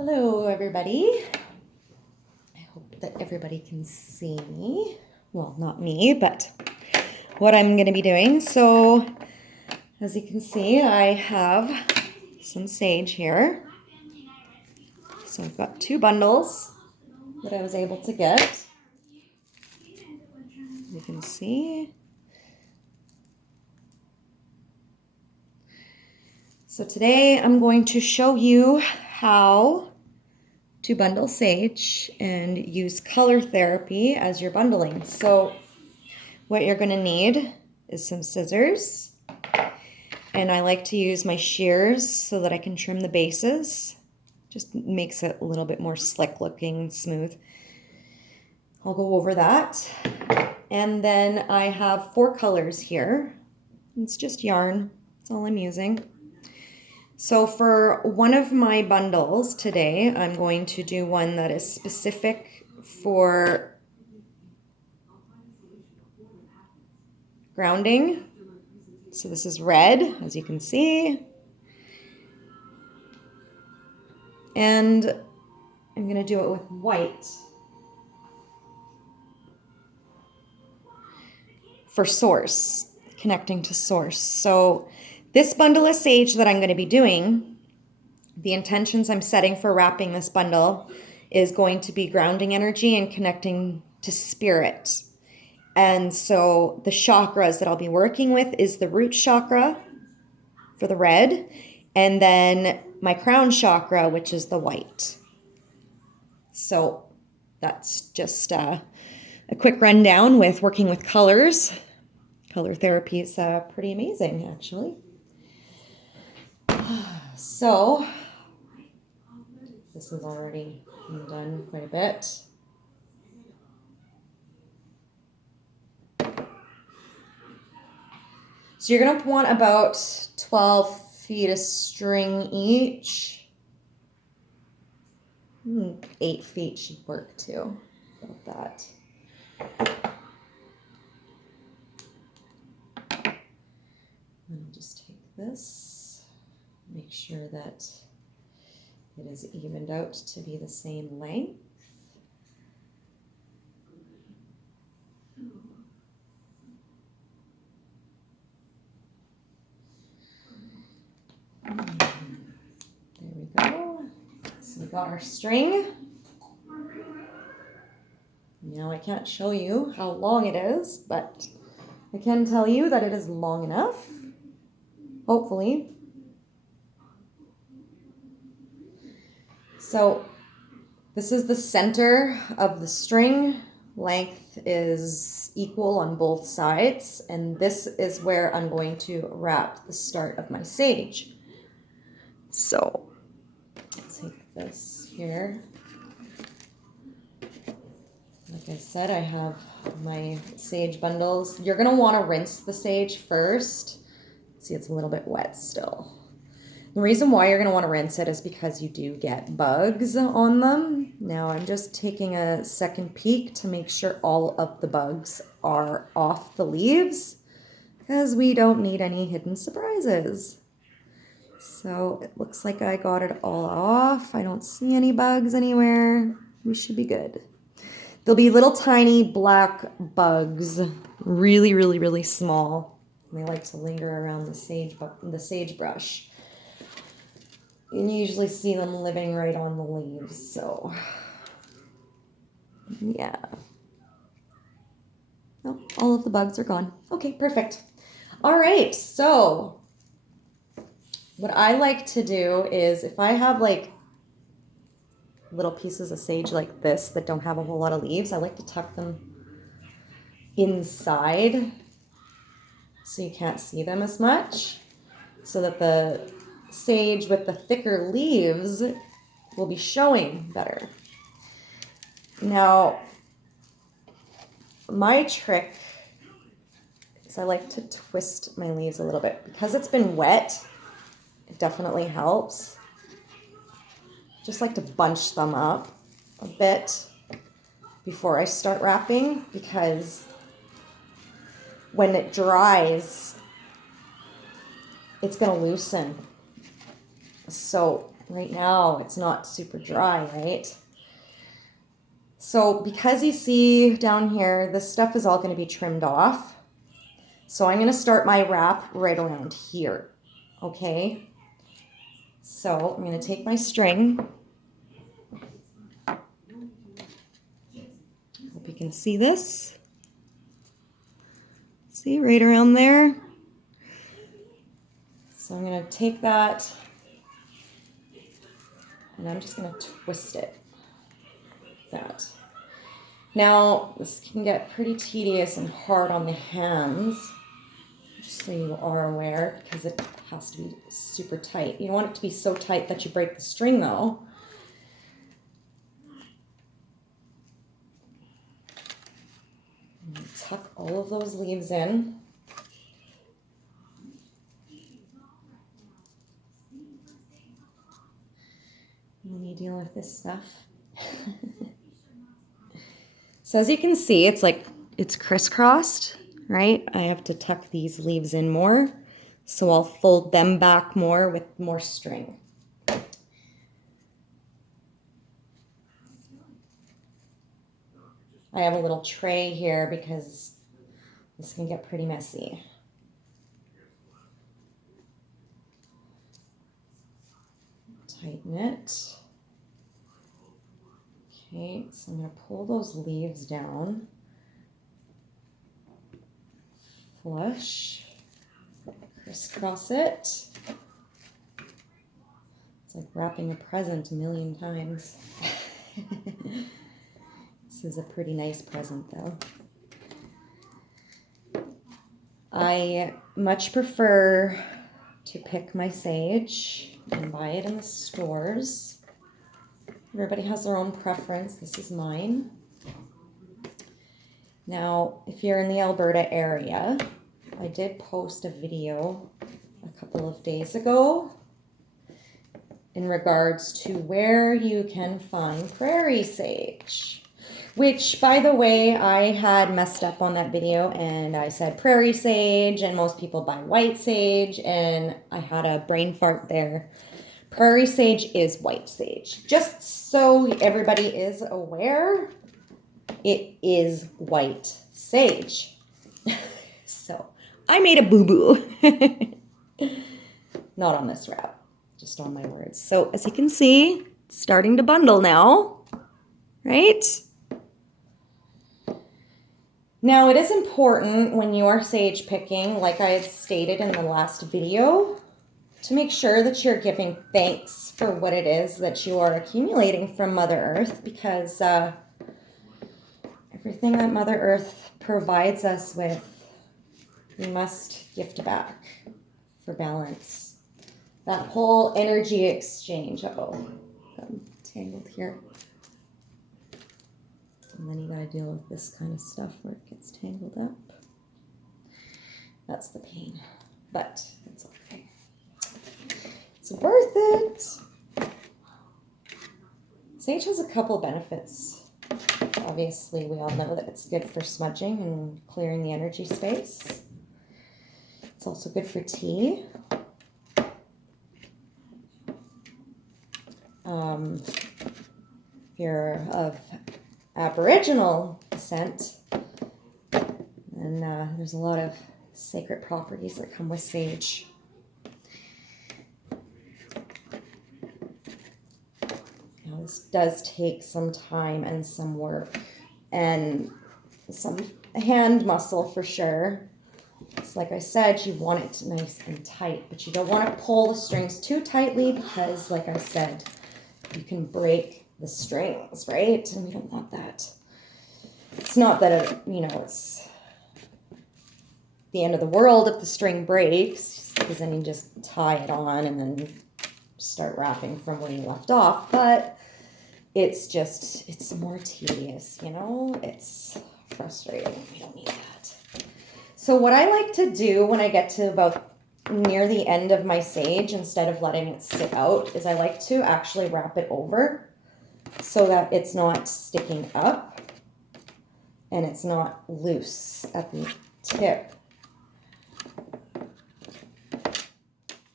Hello, everybody. I hope that everybody can see me. Well, not me, but what I'm going to be doing. So, as you can see, I have some sage here. So I've got 2 bundles that I was able to get. You can see. So today I'm going to show you how to bundle sage and use color therapy as you're bundling. So what you're going to need is some scissors, and I like to use my shears so that I can trim the bases. Just makes it a little bit more slick looking and smooth. I'll go over that. And then I have 4 colors here. It's just yarn. That's all I'm using. So for one of my bundles today, I'm going to do one that is specific for grounding. So this is red, as you can see. And I'm going to do it with white for source, connecting to source. So this bundle of sage that I'm going to be doing, the intentions I'm setting for wrapping this bundle is going to be grounding energy and connecting to spirit. And so the chakras that I'll be working with is the root chakra for the red, and then my crown chakra, which is the white. So that's just a quick rundown with working with colors. Color therapy is pretty amazing, actually. So this has already been done quite a bit. So you're going to want about 12 feet of string each. 8 feet should work too. About that. Let me just take this, make sure that it is evened out to be the same length. There we go. So we got our string. Now I can't show you how long it is, but I can tell you that it is long enough, hopefully. So this is the center of the string. Length is equal on both sides, and this is where I'm going to wrap the start of my sage. So let's take this here. Like I said, I have my sage bundles. You're going to want to rinse the sage first. See, it's a little bit wet still. The reason why you're going to want to rinse it is because you do get bugs on them. Now I'm just taking a second peek to make sure all of the bugs are off the leaves, because we don't need any hidden surprises. So it looks like I got it all off. I don't see any bugs anywhere. We should be good. There'll be little tiny black bugs, really, really, really small. And they like to linger around the sagebrush. You usually see them living right on the leaves, so yeah. Oh, all of the bugs are gone. Okay, perfect. All right, so what I like to do is if I have like little pieces of sage like this that don't have a whole lot of leaves, I like to tuck them inside so you can't see them as much, so that the sage with the thicker leaves will be showing better. Now, my trick is I like to twist my leaves a little bit. Because it's been wet, it definitely helps. Just like to bunch them up a bit before I start wrapping, because when it dries, it's going to loosen. So right now it's not super dry, right? So because you see down here, this stuff is all going to be trimmed off. So I'm going to start my wrap right around here, okay? So I'm going to take my string. Hope you can see this. See, right around there. So I'm going to take that and I'm just going to twist it. That. Now, this can get pretty tedious and hard on the hands, just so you are aware, because it has to be super tight. You don't want it to be so tight that you break the string, though. And tuck all of those leaves in. When you deal with this stuff. So as you can see, it's like it's crisscrossed, right? I have to tuck these leaves in more. So I'll fold them back more with more string. I have a little tray here because this can get pretty messy. Tighten it. Okay, so I'm going to pull those leaves down. Flush. Crisscross it. It's like wrapping a present a million times. This is a pretty nice present, though. I much prefer to pick my sage and buy it in the stores. Everybody has their own preference. This is mine. Now, if you're in the Alberta area, I did post a video a couple of days ago in regards to where you can find prairie sage, which, by the way, I had messed up on that video and I said prairie sage and most people buy white sage and I had a brain fart there. Prairie sage is white sage. Just so everybody is aware, it is white sage. So I made a boo-boo. Not on this wrap, just on my words. So as you can see, it's starting to bundle now, right? Now it is important when you are sage picking, like I had stated in the last video, to make sure that you're giving thanks for what it is that you are accumulating from Mother Earth, because everything that Mother Earth provides us with, we must gift back for balance. That whole energy exchange. Uh-oh, I'm tangled here. And then you gotta deal with this kind of stuff where it gets tangled up. That's the pain, but it's okay. It's worth it. Sage has a couple benefits. Obviously, we all know that it's good for smudging and clearing the energy space. It's also good for tea. If you're of Aboriginal descent, then there's a lot of sacred properties that come with sage. Now, this does take some time and some work and some hand muscle for sure. So like I said, you want it nice and tight, but you don't want to pull the strings too tightly because, like I said, you can break the strings, right? And we don't want that. It's not that, it's the end of the world if the string breaks, because then you just tie it on and then start wrapping from where you left off. But it's more tedious, It's frustrating. We don't need that. So what I like to do when I get to about near the end of my sage, instead of letting it sit out, is I like to actually wrap it over so that it's not sticking up and it's not loose at the tip.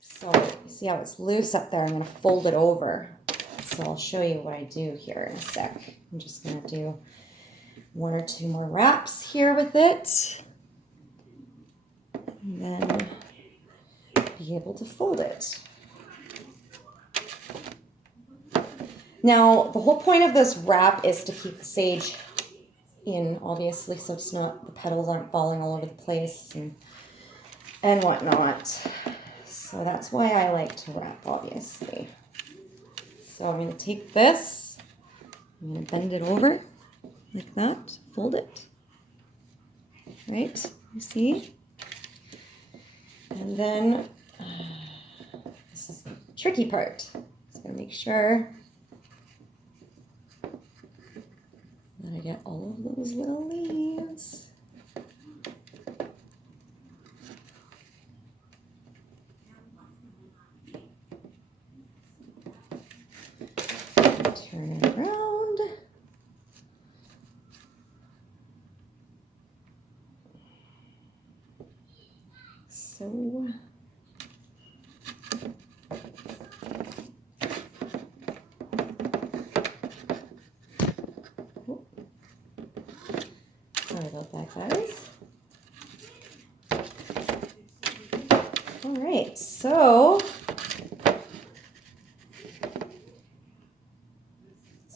So you see how it's loose up there. I'm going to fold it over. So I'll show you what I do here in a sec. I'm just going to do 1 or 2 more wraps here with it. And then be able to fold it. Now, the whole point of this wrap is to keep the sage in, obviously, so it's not, the petals aren't falling all over the place and whatnot. So that's why I like to wrap, obviously. So I'm going to take this, I'm going to bend it over like that, fold it, right, you see? And then, this is the tricky part. Just going to make sure that I get all of those little leaves. Turn it around. So, sorry about that, guys. All right, so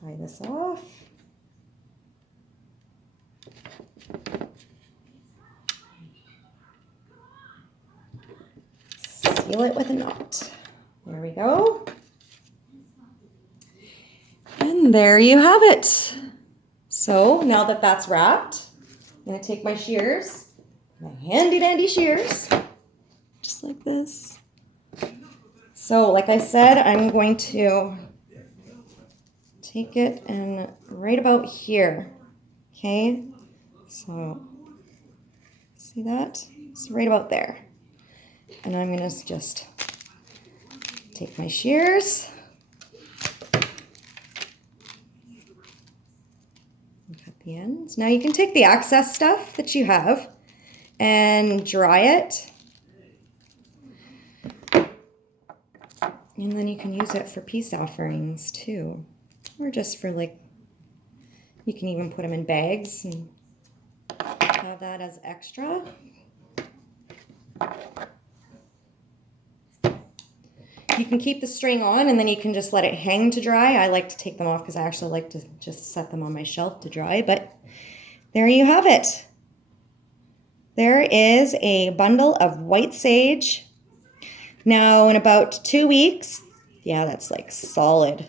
tie this off. Seal it with a knot. There we go. And there you have it. So now that that's wrapped, I'm going to take my shears, my handy dandy shears, just like this. So like I said, I'm going to take it and right about here, okay? So see that? It's right about there. And I'm going to just take my shears and cut the ends. Now you can take the excess stuff that you have and dry it. And then you can use it for peace offerings too. Or just for like, you can even put them in bags and have that as extra. You can keep the string on and then you can just let it hang to dry. I like to take them off because I actually like to just set them on my shelf to dry, but there you have it. There is a bundle of white sage. Now in about 2 weeks, yeah, that's like solid.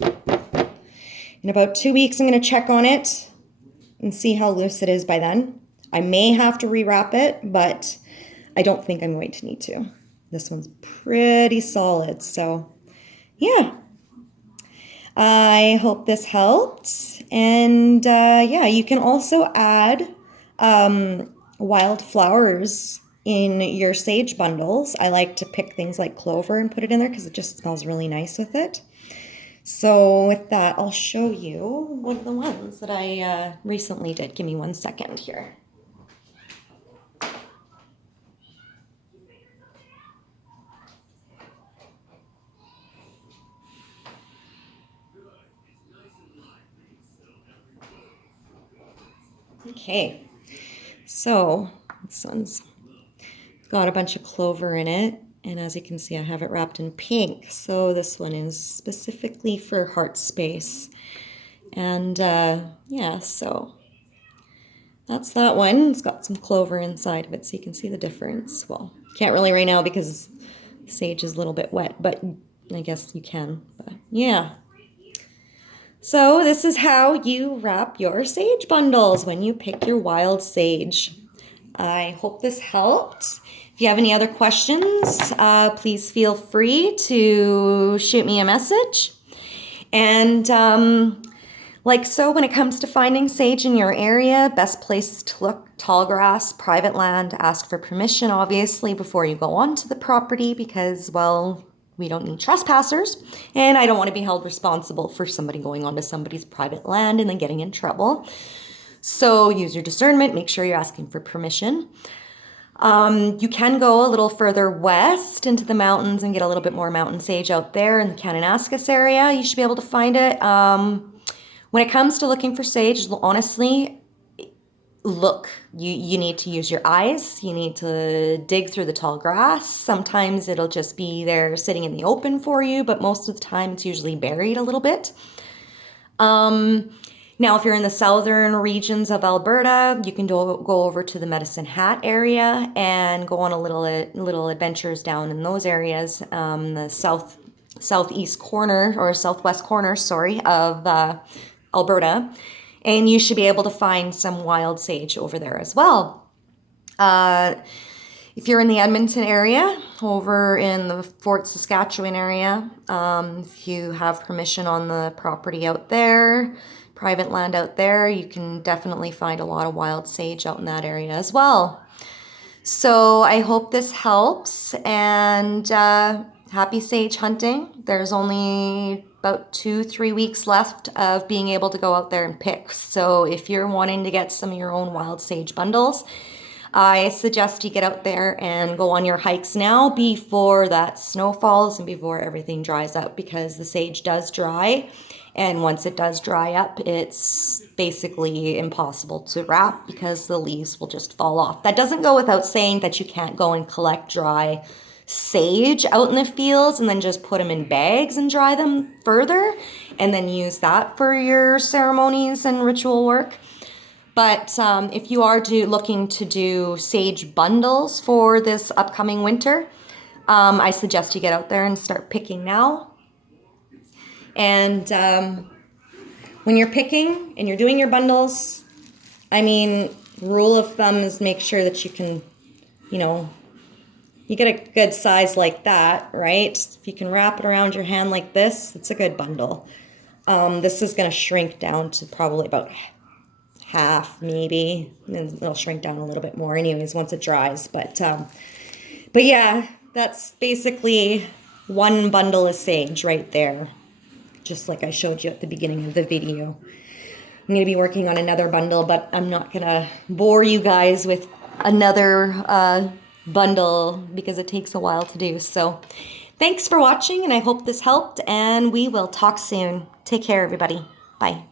In about 2 weeks, I'm going to check on it and see how loose it is by then. I may have to rewrap it, but I don't think I'm going to need to. This one's pretty solid, so yeah. I hope this helped. And yeah, you can also add wild flowers in your sage bundles. I like to pick things like clover and put it in there because it just smells really nice with it. So with that, I'll show you one of the ones that I recently did. Give me 1 second here. Okay, so this one's got a bunch of clover in it, and as you can see, I have it wrapped in pink. So this one is specifically for heartspace, and yeah, so that's that one. It's got some clover inside of it, so you can see the difference. Well, can't really right now because sage is a little bit wet, but I guess you can. But yeah. So this is how you wrap your sage bundles when you pick your wild sage. I hope this helped. If you have any other questions, please feel free to shoot me a message. And like so, when it comes to finding sage in your area, best places to look: tall grass, private land. Ask for permission, obviously, before you go onto the property because, well, we don't need trespassers, and I don't want to be held responsible for somebody going onto somebody's private land and then getting in trouble. So use your discernment. Make sure you're asking for permission. You can go a little further west into the mountains and get a little bit more mountain sage out there in the Kananaskis area. You should be able to find it. When it comes to looking for sage, honestly, look, you need to use your eyes. You need to dig through the tall grass. Sometimes it'll just be there sitting in the open for you, but most of the time it's usually buried a little bit. Now, if you're in the southern regions of Alberta, you can go over to the Medicine Hat area and go on a little adventures down in those areas. The southeast corner or southwest corner, sorry, of Alberta, and you should be able to find some wild sage over there as well. If you're in the Edmonton area, over in the Fort Saskatchewan area, if you have permission on the property out there, private land out there, you can definitely find a lot of wild sage out in that area as well. So I hope this helps, and happy sage hunting. There's only about 2-3 weeks left of being able to go out there and pick. So if you're wanting to get some of your own wild sage bundles, I suggest you get out there and go on your hikes now before that snow falls and before everything dries up, because the sage does dry. And once it does dry up, it's basically impossible to wrap because the leaves will just fall off. That doesn't go without saying that you can't go and collect dry sage out in the fields and then just put them in bags and dry them further and then use that for your ceremonies and ritual work. But if you are looking to do sage bundles for this upcoming winter, I suggest you get out there and start picking now. And when you're picking and you're doing your bundles, I mean, rule of thumb is make sure that you can, you get a good size like that, right? If you can wrap it around your hand like this, it's a good bundle. This is going to shrink down to probably about half, maybe. And it'll shrink down a little bit more anyways once it dries. But yeah, that's basically one bundle of sage right there, just like I showed you at the beginning of the video. I'm going to be working on another bundle, but I'm not going to bore you guys with another bundle because it takes a while to do. So thanks for watching, and I hope this helped, and we will talk soon. Take care, everybody. Bye.